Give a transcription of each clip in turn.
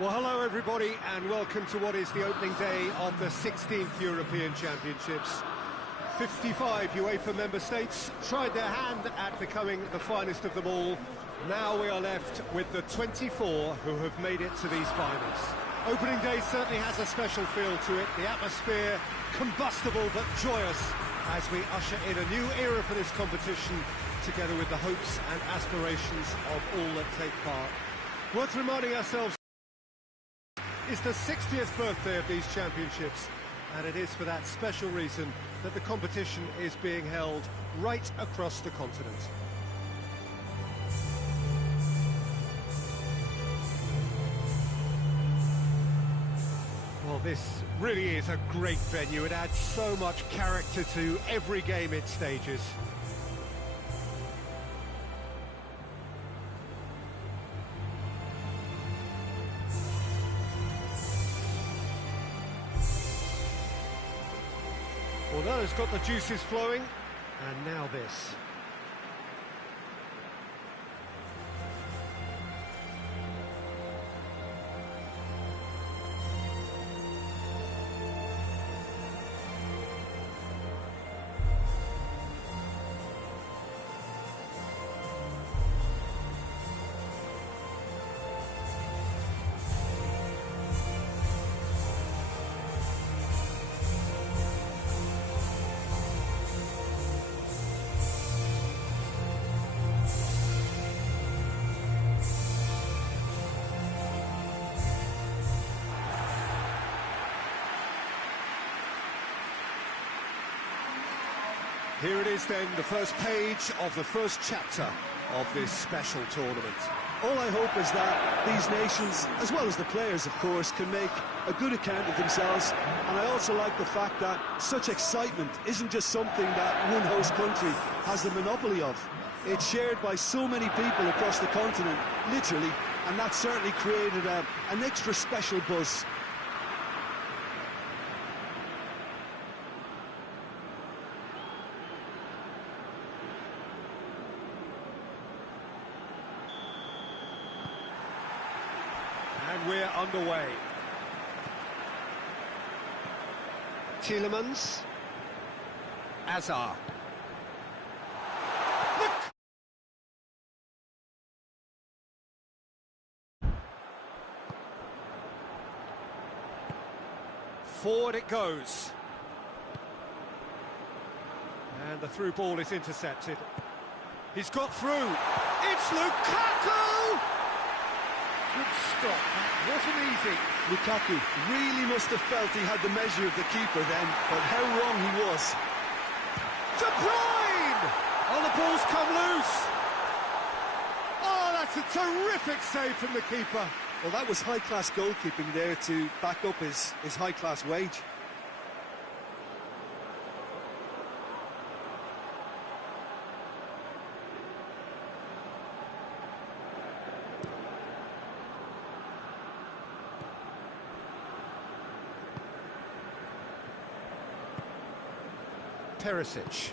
Well, hello everybody, and welcome to what is the opening day of the 16th European Championships. 55 UEFA member states tried their hand at becoming the finest of them all. Now we are left with the 24 who have made it to these finals. Opening day certainly has a special feel to it. The atmosphere combustible but joyous as we usher in a new era for this competition, together with the hopes and aspirations of all that take part. Worth reminding ourselves, it's the 60th birthday of these championships, and it is for that special reason that the competition is being held right across the continent. Well, this really is a great venue. It adds so much character to every game it stages. Well, that has got the juices flowing, and now this. Here it is then, the first page of the first chapter of this special tournament. All I hope is that these nations, as well as the players of course, can make a good account of themselves. And I also like the fact that such excitement isn't just something that one host country has the monopoly of. It's shared by so many people across the continent, literally, and that certainly created an extra special buzz. And we're underway. Tielemans. Azar. Look! Forward it goes. And the through ball is intercepted. He's got through. It's Lukaku! Good stop, that wasn't easy. Lukaku really must have felt he had the measure of the keeper then, but how wrong he was. De Bruyne! Oh, the ball's come loose. Oh, that's a terrific save from the keeper. Well, that was high-class goalkeeping there to back up his high-class wage. Perisic.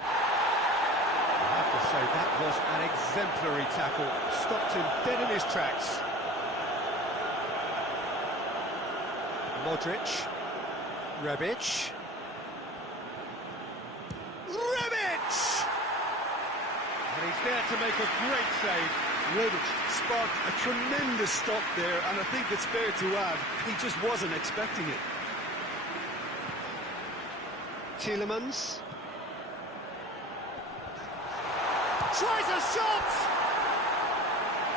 I have to say, that was an exemplary tackle. Stopped him dead in his tracks. Modric. Rebic. Rebic! And he's there to make a great save. Rebic sparked a tremendous stop there, and I think it's fair to add, he just wasn't expecting it. Tielemans tries a shot!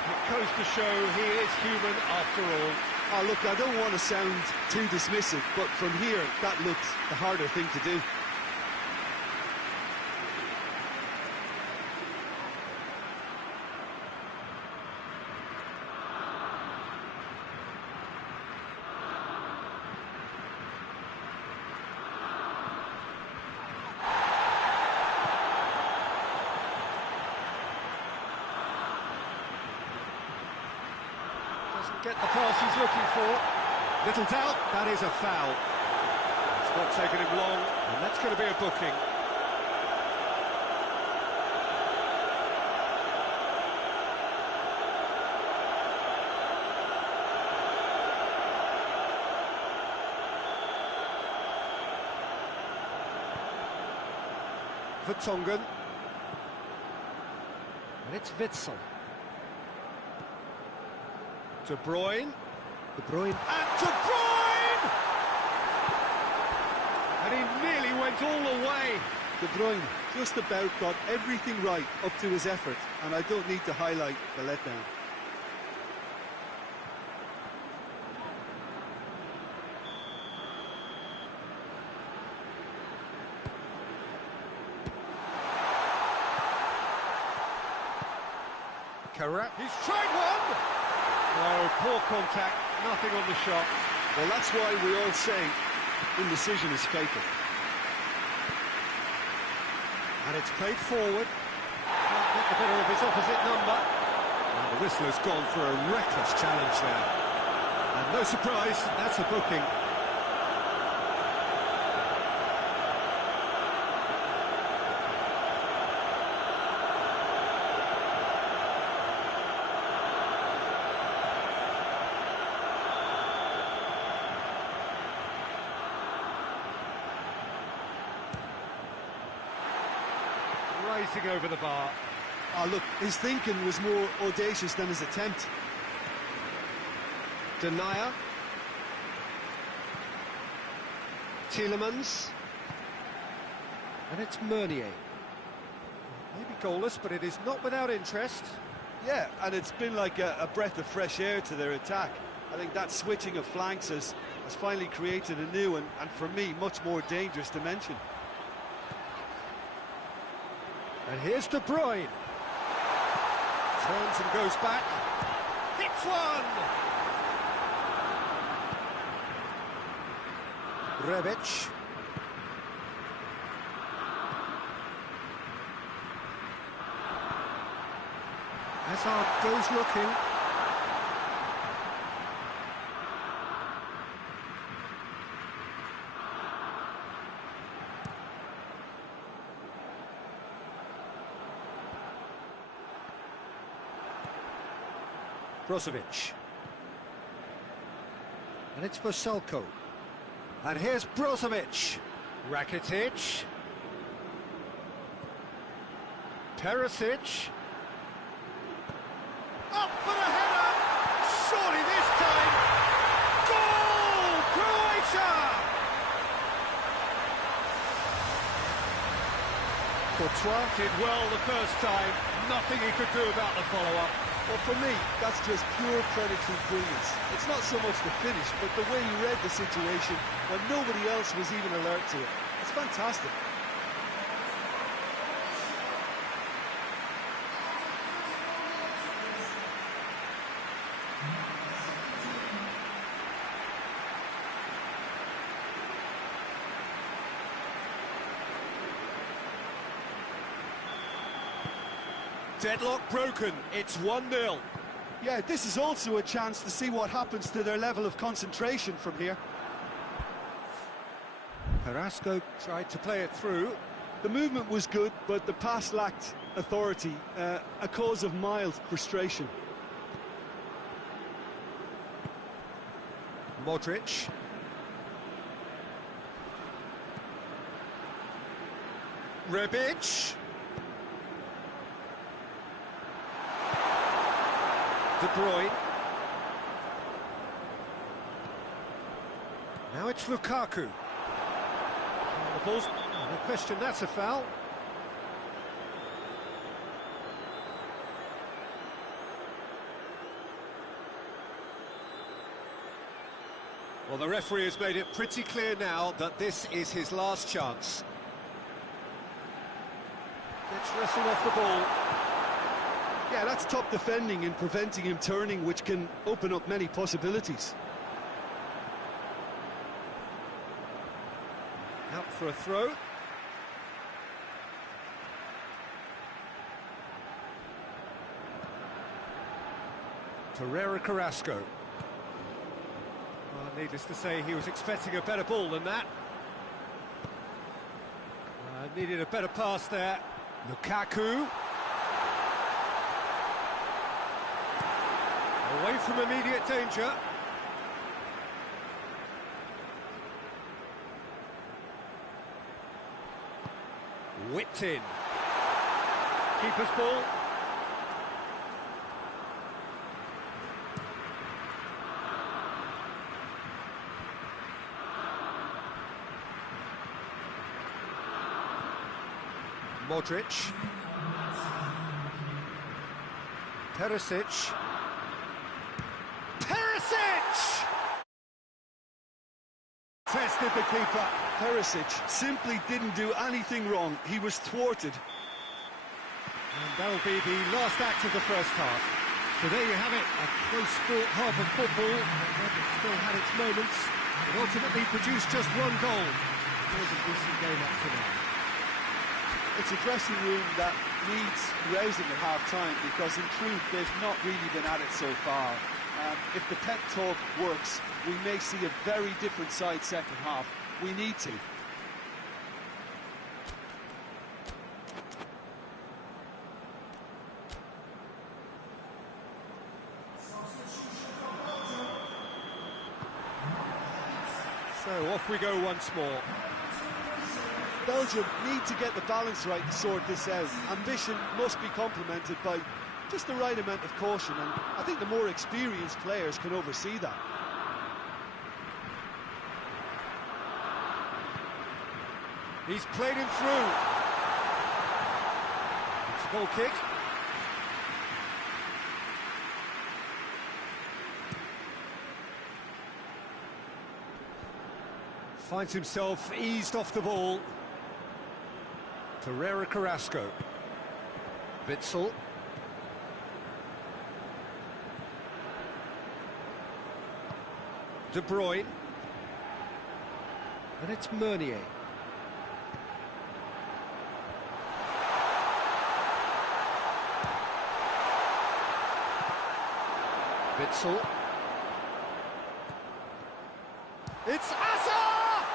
It goes to show he is human after all. Oh, look, I don't want to sound too dismissive, but from here, that looked the harder thing to do. Get the pass he's looking for. Little doubt, that is a foul. It's not taken him long, and that's going to be a booking. Vertonghen. And it's Witsel. De Bruyne. De Bruyne. And De Bruyne! And he nearly went all the way. De Bruyne just about got everything right up to his effort, and I don't need to highlight the letdown. He's tried one! Oh, poor contact, nothing on the shot. Well, that's why we all say indecision is fatal. And it's played forward. Can't get the better of his opposite number. And the whistler's gone for a reckless challenge there. And no surprise, that's a booking. Racing over the bar. Oh, look, his thinking was more audacious than his attempt. Denier. Tielemans. And it's Meunier. Maybe goalless, but it is not without interest. Yeah, and it's been like a breath of fresh air to their attack. I think that switching of flanks has finally created a new and for me, much more dangerous dimension. And here's De Bruyne. Turns and goes back. Hits one! Rebic. Hazard goes looking. Brozovic. And it's Vaselko. And here's Brozovic. Rakitic. Perisic. Up for the header! Surely this time! Goal! Croatia! Courtois did well the first time. Nothing he could do about the follow-up. Well, for me, that's just pure predatory brilliance. It's not so much the finish, but the way he read the situation when nobody else was even alert to it. It's fantastic. Deadlock broken, it's 1-0. Yeah, this is also a chance to see what happens to their level of concentration from here. Carrasco tried to play it through. The movement was good, but the pass lacked authority, a cause of mild frustration. Modric. Rebic. De Bruyne. Now it's Lukaku. And the ball's... No question, that's a foul. Well, the referee has made it pretty clear now that this is his last chance. Gets wrestled off the ball. Yeah, that's top defending and preventing him turning, which can open up many possibilities. Out for a throw. Torreira Carrasco. Well, needless to say, he was expecting a better ball than that. Needed a better pass there. Lukaku. Away from immediate danger. Whipped in. Keeper's ball. Modric. Perisic. Perisic! Tested the keeper. Perisic simply didn't do anything wrong. He was thwarted. And that'll be the last act of the first half. So there you have it, a close-fought half of football. It still had its moments. It ultimately produced just one goal. It was a decent game up to now. It's a dressing room that needs rousing at half-time because, in truth, they've not really been at it so far. If the pep talk works, we may see a very different side second half. We need to. So off we go once more. Belgium need to get the balance right to sort this out. Ambition must be complemented by just the right amount of caution, and I think the more experienced players can oversee that. He's played him through. It's a goal kick. Finds himself eased off the ball. Ferreira Carrasco. Witsel. De Bruyne. And it's Meunier. Witsel. It's Hazard!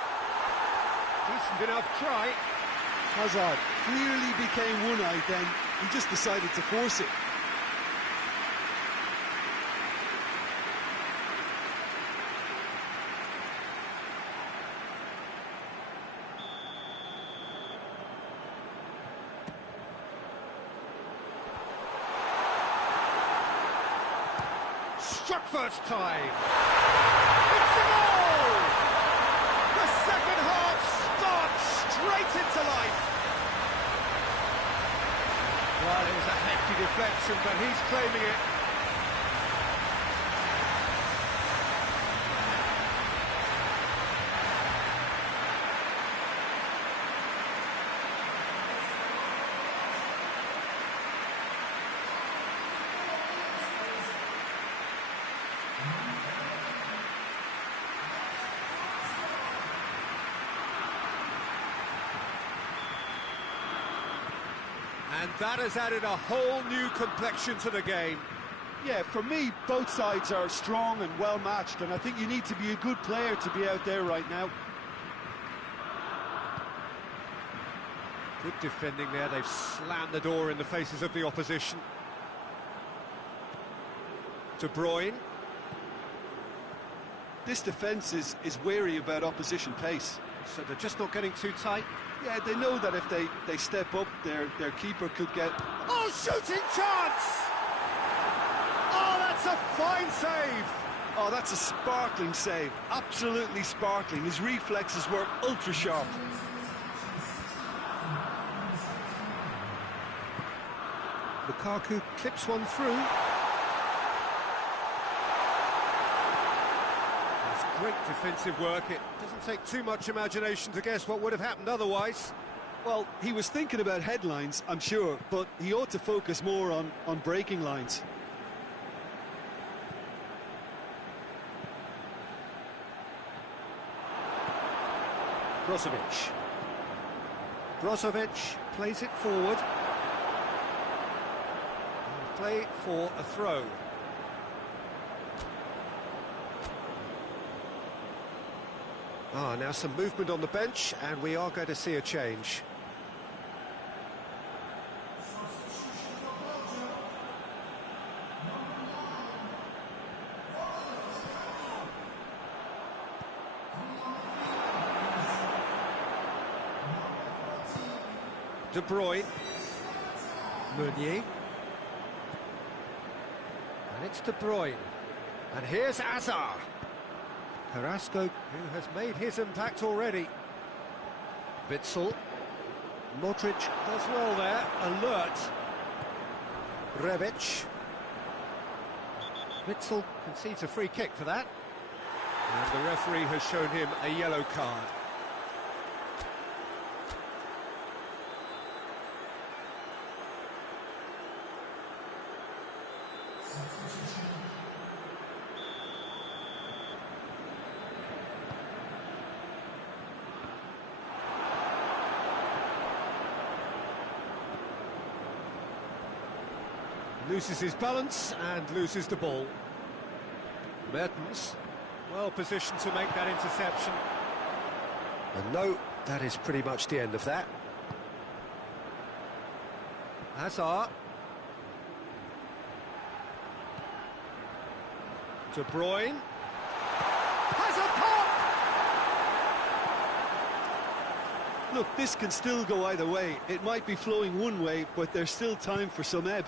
Decent enough try. Hazard clearly became one-eyed then. He just decided to force it. Struck first time. It's a goal! The second half starts straight into life. Well, it was a hefty deflection, but he's claiming it. And that has added a whole new complexion to the game. Yeah, for me, both sides are strong and well-matched, and I think you need to be a good player to be out there right now. Good defending there. They've slammed the door in the faces of the opposition. De Bruyne. This defence is wary about opposition pace. So they're just not getting too tight. Yeah, they know that if they step up, their keeper could get... Oh, shooting chance! Oh, that's a fine save! Oh, that's a sparkling save. Absolutely sparkling. His reflexes were ultra-sharp. Lukaku clips one through. Great defensive work. It doesn't take too much imagination to guess what would have happened otherwise. Well, he was thinking about headlines, I'm sure, but he ought to focus more on breaking lines. Brozovic. Brozovic plays it forward. And play for a throw. Now some movement on the bench, and we are going to see a change. De Bruyne. Meunier. And it's De Bruyne. And here's Hazard. Carrasco, who has made his impact already. Witsel. Modric does well there. Alert. Rebic. Witsel concedes a free kick for that. And the referee has shown him a yellow card. Loses his balance and loses the ball. Mertens, well positioned to make that interception. And no, that is pretty much the end of that. Hazard. De Bruyne. Has a pop! Look, this can still go either way. It might be flowing one way, but there's still time for some ebb.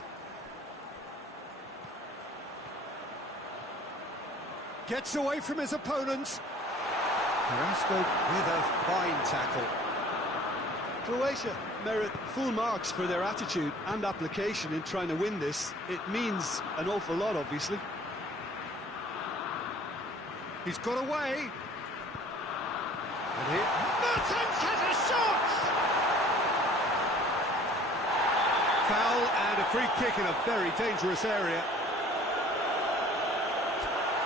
Gets away from his opponent. Carrasco with a fine tackle. Croatia merit full marks for their attitude and application in trying to win this. It means an awful lot, obviously. He's got away. And here... Mertens has a shot! Foul and a free kick in a very dangerous area.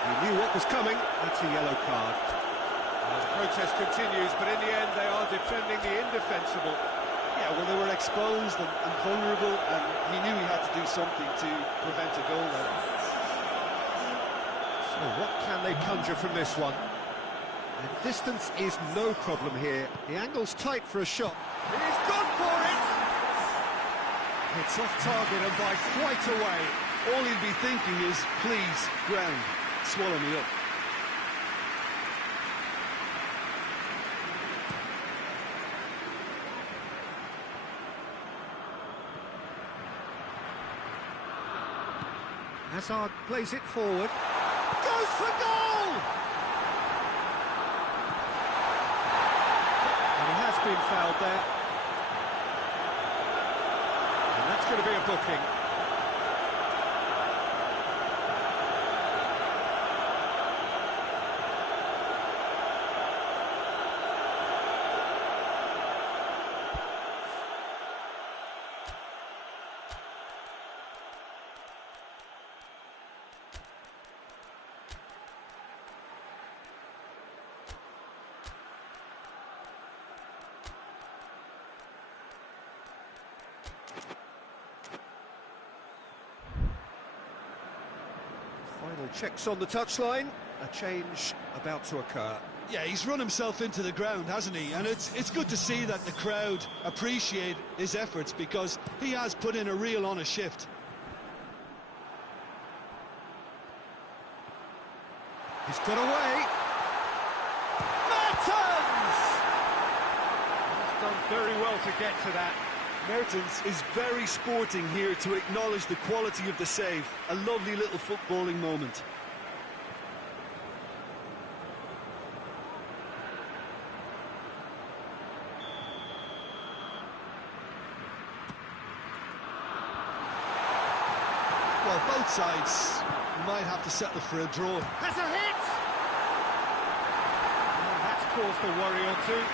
He knew what was coming. That's a yellow card. The protest continues, but in the end they are defending the indefensible. Yeah, well, they were exposed and vulnerable, and he knew he had to do something to prevent a goal there. So what can they conjure from this one? The distance is no problem here. The angle's tight for a shot. He's gone for it! It's off target and by quite a way. All he'll be thinking is, please, ground, swallow me up. Hazard plays it forward. Goes for goal! And he has been fouled there. And that's going to be a booking. Final checks on the touchline. A change about to occur. Yeah, he's run himself into the ground, hasn't he? And it's good to see that the crowd appreciate his efforts, because he has put in a real honest shift. He's got away. Mertens! He's done very well to get to that. Mertens is very sporting here to acknowledge the quality of the save. A lovely little footballing moment. Well, both sides might have to settle for a draw. Has a hit! Well, that's caused a worry or two.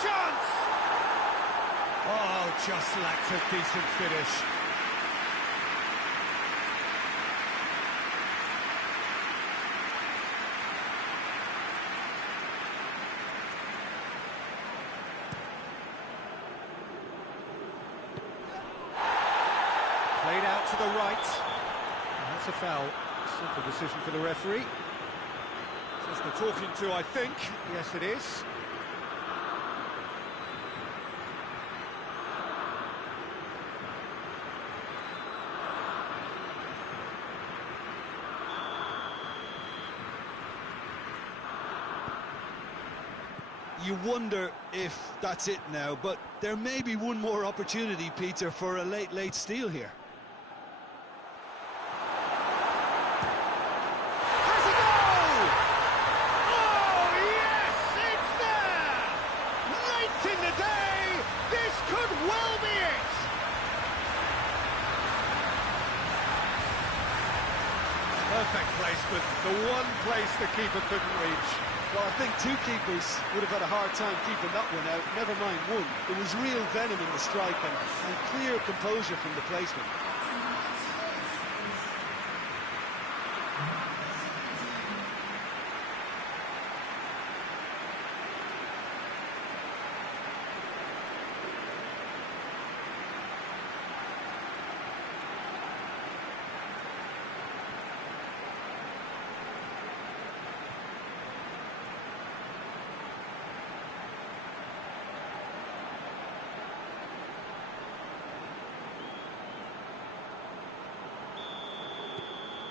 Chance! Oh, just lacked a decent finish. Played out to the right. That's a foul. Simple decision for the referee. Just a talking to, I think. Yes, it is. You wonder if that's it now, but there may be one more opportunity, Peter, for a late steal here. Has a goal! Oh, yes, it's there! Late in the day, this could well be it! Perfect placement, the one place the keeper couldn't reach. Well, I think two keepers would have had a hard time keeping that one out, never mind one. There was real venom in the strike and clear composure from the placement.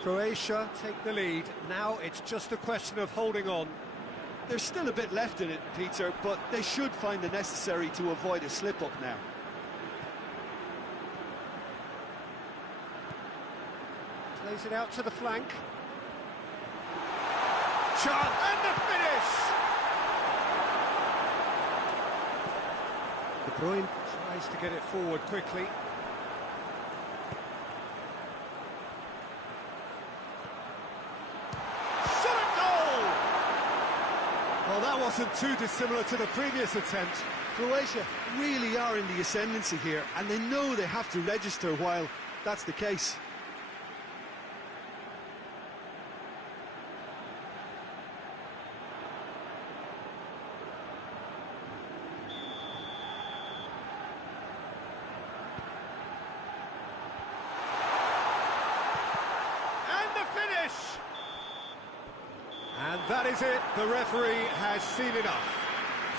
Croatia take the lead. Now it's just a question of holding on. There's still a bit left in it, Peter, but they should find the necessary to avoid a slip-up now. Plays it out to the flank. Chance and the finish! De Bruyne tries to get it forward quickly. Well, that wasn't too dissimilar to the previous attempt. Croatia really are in the ascendancy here, and they know they have to register while that's the case. And the finish! And that is it, the referee has seen enough.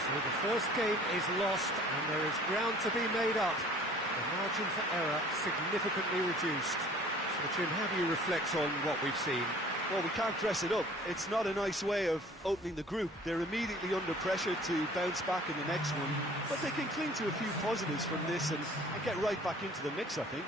So the first game is lost and there is ground to be made up. The margin for error significantly reduced. So Jim, how do you reflect on what we've seen? Well, we can't dress it up. It's not a nice way of opening the group. They're immediately under pressure to bounce back in the next one, but they can cling to a few positives from this and get right back into the mix, I think.